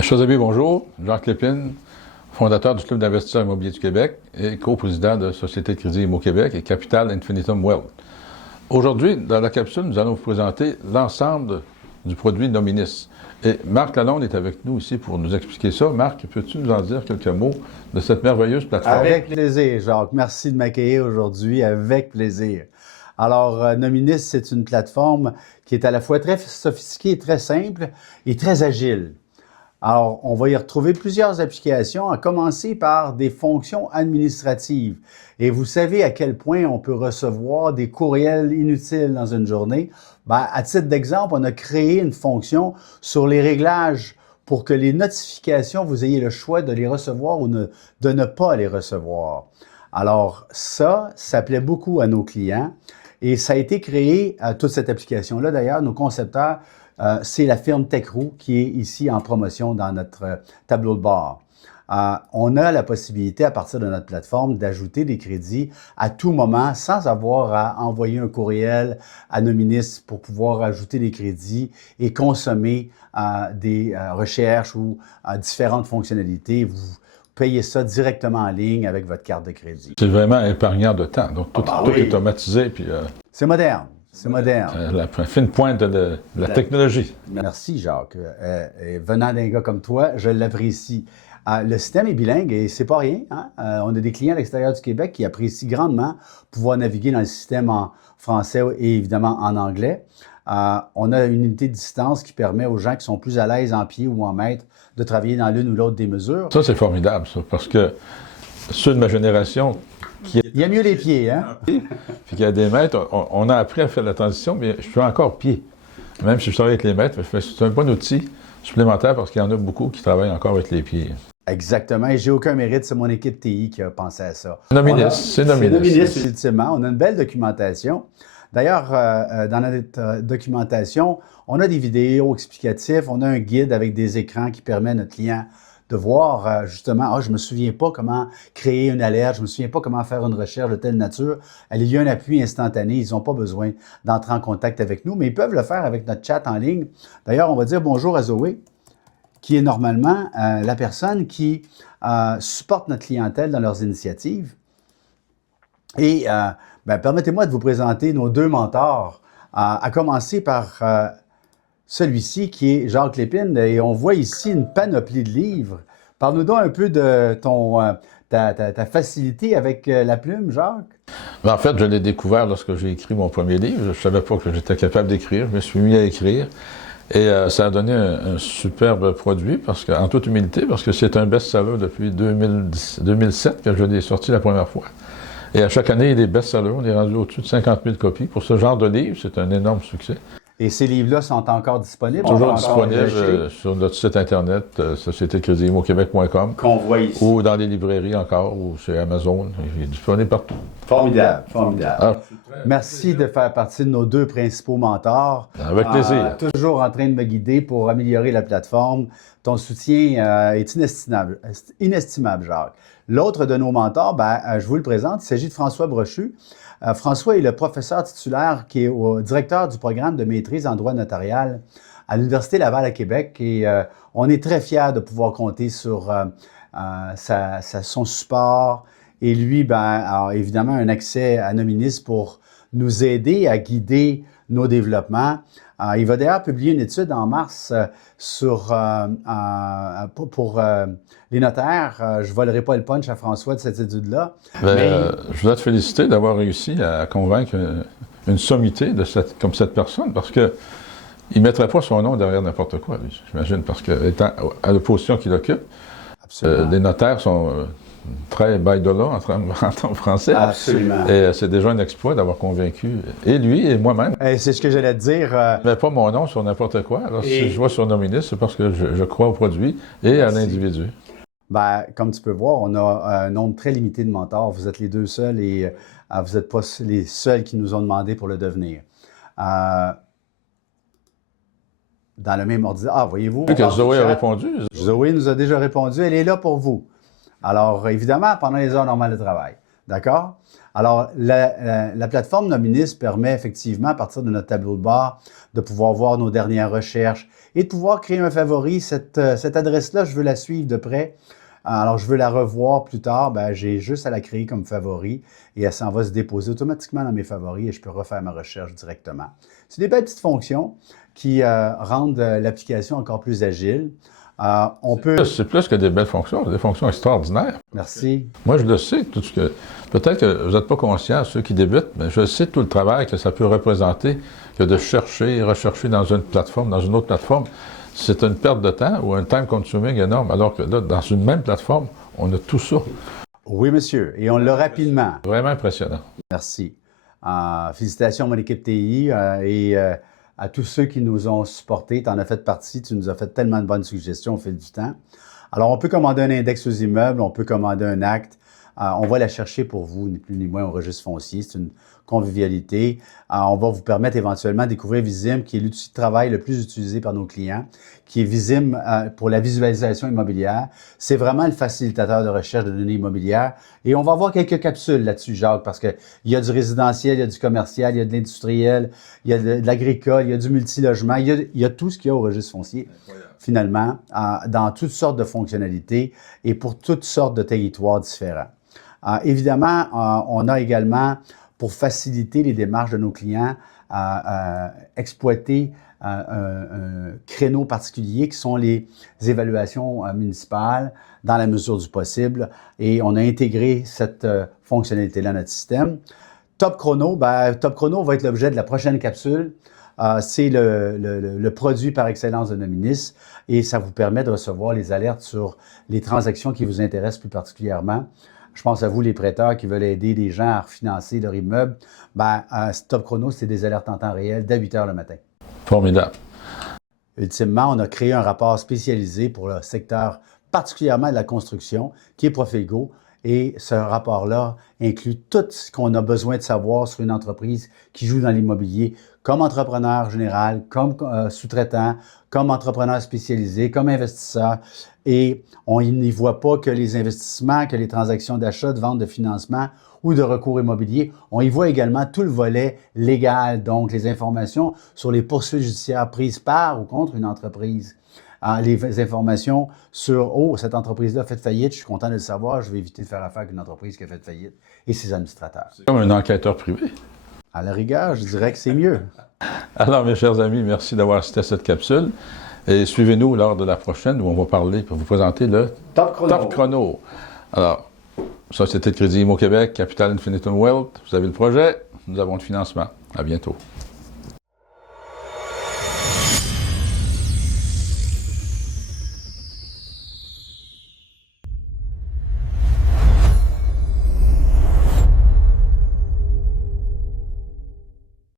Chers amis, bonjour. Jacques Lépine, fondateur du Club d'investisseurs immobiliers du Québec et coprésident de Société de crédit Immo-Québec et Capital Infinitum Wealth. Aujourd'hui, dans la capsule, nous allons vous présenter l'ensemble du produit Nominis. Et Marc Lalonde est avec nous ici pour nous expliquer ça. Marc, peux-tu nous en dire quelques mots de cette merveilleuse plateforme? Avec plaisir, Jacques. Merci de m'accueillir aujourd'hui. Avec plaisir. Alors, Nominis, c'est une plateforme qui est à la fois très sophistiquée, très simple et très agile. Alors, on va y retrouver plusieurs applications, à commencer par des fonctions administratives. Et vous savez à quel point on peut recevoir des courriels inutiles dans une journée. Bien, à titre d'exemple, on a créé une fonction sur les réglages pour que les notifications, vous ayez le choix de les recevoir ou de ne pas les recevoir. Alors, ça plaît beaucoup à nos clients. Et ça a été créé, toute cette application-là d'ailleurs, nos concepteurs, c'est la firme Techroo qui est ici en promotion dans notre tableau de bord. On a la possibilité, à partir de notre plateforme, d'ajouter des crédits à tout moment sans avoir à envoyer un courriel à Nominis pour pouvoir ajouter des crédits et consommer des recherches ou différentes fonctionnalités. Vous payez ça directement en ligne avec votre carte de crédit. C'est vraiment épargnant de temps. Donc, tout est automatisé. Puis, c'est moderne. C'est moderne. La fine pointe de la technologie. Merci, Jacques. Venant d'un gars comme toi, je l'apprécie. Le système est bilingue et c'est pas rien. Hein? On a des clients à l'extérieur du Québec qui apprécient grandement pouvoir naviguer dans le système en français et évidemment en anglais. On a une unité de distance qui permet aux gens qui sont plus à l'aise en pied ou en mètre de travailler dans l'une ou l'autre des mesures. Ça, c'est formidable, ça, parce que ceux de ma génération il y a mieux les pieds, hein? Puis qu'il y a des maîtres, on a appris à faire la transition, mais je suis encore pied. Même si je travaille avec les maîtres, c'est un bon outil supplémentaire parce qu'il y en a beaucoup qui travaillent encore avec les pieds. Exactement, et j'ai aucun mérite, c'est mon équipe TI qui a pensé à ça. Nominis, c'est Nominis. Ultimement, on a une belle documentation. D'ailleurs, dans notre documentation, on a des vidéos explicatives, on a un guide avec des écrans qui permet à notre client de voir justement, je ne me souviens pas comment créer une alerte, je ne me souviens pas comment faire une recherche de telle nature. Il y a un appui instantané, ils n'ont pas besoin d'entrer en contact avec nous, mais ils peuvent le faire avec notre chat en ligne. D'ailleurs, on va dire bonjour à Zoé, qui est normalement la personne qui supporte notre clientèle dans leurs initiatives. Et permettez-moi de vous présenter nos deux mentors, à commencer par celui-ci qui est Jacques Lépine. Et on voit ici une panoplie de livres. Parle-nous donc un peu de ta facilité avec la plume, Jacques. En fait, je l'ai découvert lorsque j'ai écrit mon premier livre. Je ne savais pas que j'étais capable d'écrire. Je me suis mis à écrire. Et ça a donné un superbe produit, en toute humilité, parce que c'est un best-seller depuis 2007 que je l'ai sorti la première fois. Et à chaque année, il est best-seller. On est rendu au-dessus de 50 000 copies. Pour ce genre de livre, c'est un énorme succès. Et ces livres-là sont encore disponibles? Toujours disponibles sur notre site internet, sociétédecrédit-immo-québec.com. Qu'on voit ici. Ou dans les librairies encore, ou chez Amazon. Il est disponible partout. Formidable, formidable. Merci de faire partie de nos deux principaux mentors. Avec plaisir. Toujours en train de me guider pour améliorer la plateforme. Ton soutien est inestimable, Jacques. L'autre de nos mentors, je vous le présente, il s'agit de François Brochu. François est le professeur titulaire qui est directeur du programme de maîtrise en droit notarial à l'Université Laval à Québec. Et on est très fiers de pouvoir compter sur son support. Et lui, a évidemment un accès à Nominis pour nous aider à guider nos développements. Il va d'ailleurs publier une étude en mars pour les notaires. Je ne volerai pas le punch à François de cette étude-là. Je voudrais te féliciter d'avoir réussi à convaincre une sommité comme cette personne, parce qu'il ne mettrait pas son nom derrière n'importe quoi, lui, j'imagine, parce qu'étant à la position qu'il occupe, les notaires sont très bail-de-là en français. Absolument. Et c'est déjà un exploit d'avoir convaincu et lui et moi-même. C'est ce que j'allais te dire. Je ne mets pas mon nom sur n'importe quoi. Alors, si je vois sur Nominis, c'est parce que je crois au produit et à l'individu. Comme tu peux voir, on a un nombre très limité de mentors. Vous êtes les deux seuls et vous n'êtes pas les seuls qui nous ont demandé pour le devenir. Dans le même ordinateur. Voyez-vous. Que Zoé a répondu. Zoé nous a déjà répondu. Elle est là pour vous. Alors, évidemment, pendant les heures normales de travail. D'accord? Alors, la plateforme Nominis permet effectivement, à partir de notre tableau de bord, de pouvoir voir nos dernières recherches et de pouvoir créer un favori. Cette adresse-là, je veux la suivre de près. Alors, je veux la revoir plus tard. Ben, j'ai juste à la créer comme favori et elle s'en va se déposer automatiquement dans mes favoris et je peux refaire ma recherche directement. C'est des belles petites fonctions qui rendent l'application encore plus agile. C'est plus que des belles fonctions, des fonctions extraordinaires. Merci. Moi, je le sais, tout ce que... Peut-être que vous n'êtes pas conscient, ceux qui débutent, mais je sais tout le travail que ça peut représenter que de chercher et rechercher dans une plateforme, dans une autre plateforme. C'est une perte de temps ou un time consuming énorme, alors que là, dans une même plateforme, on a tout ça. Oui, monsieur, et on l'a rapidement. Vraiment impressionnant. Merci. Félicitations à mon équipe TI et à tous ceux qui nous ont supportés. Tu en as fait partie, tu nous as fait tellement de bonnes suggestions au fil du temps. Alors, on peut commander un index aux immeubles, on peut commander un acte. On va la chercher pour vous, ni plus ni moins, au registre foncier. C'est une convivialité. On va vous permettre éventuellement de découvrir Visim, qui est l'outil de travail le plus utilisé par nos clients, qui est Visim pour la visualisation immobilière. C'est vraiment le facilitateur de recherche de données immobilières. Et on va avoir quelques capsules là-dessus, Jacques, parce qu'il y a du résidentiel, il y a du commercial, il y a de l'industriel, il y a de l'agricole, il y a du multilogement, il y a tout ce qu'il y a au registre foncier, finalement, dans toutes sortes de fonctionnalités et pour toutes sortes de territoires différents. Évidemment, on a également, pour faciliter les démarches de nos clients, exploité un créneau particulier qui sont les évaluations municipales dans la mesure du possible. Et on a intégré cette fonctionnalité-là dans notre système. Top Chrono, Top Chrono va être l'objet de la prochaine capsule. C'est le produit par excellence de Nominis et ça vous permet de recevoir les alertes sur les transactions qui vous intéressent plus particulièrement. Je pense à vous, les prêteurs qui veulent aider les gens à refinancer leur immeuble. Top Chrono, c'est des alertes en temps réel dès 8 heures le matin. Formidable. Ultimement, on a créé un rapport spécialisé pour le secteur particulièrement de la construction, qui est Profilgo. Et ce rapport-là inclut tout ce qu'on a besoin de savoir sur une entreprise qui joue dans l'immobilier, comme entrepreneur général, comme sous-traitant, comme entrepreneur spécialisé, comme investisseur. Et on n'y voit pas que les investissements, que les transactions d'achat, de vente, de financement ou de recours immobilier. On y voit également tout le volet légal, donc les informations sur les poursuites judiciaires prises par ou contre une entreprise. Les informations sur « Oh, cette entreprise-là a fait faillite, je suis content de le savoir, je vais éviter de faire affaire avec une entreprise qui a fait faillite. » Et ses administrateurs. C'est comme un enquêteur privé. À la rigueur, je dirais que c'est mieux. Alors, mes chers amis, merci d'avoir assisté à cette capsule. Et suivez-nous lors de la prochaine où on va parler pour vous présenter le Top Chrono. Alors, Société de crédit Immo Québec, Capital Infinitum Wealth, vous avez le projet, nous avons le financement. À bientôt.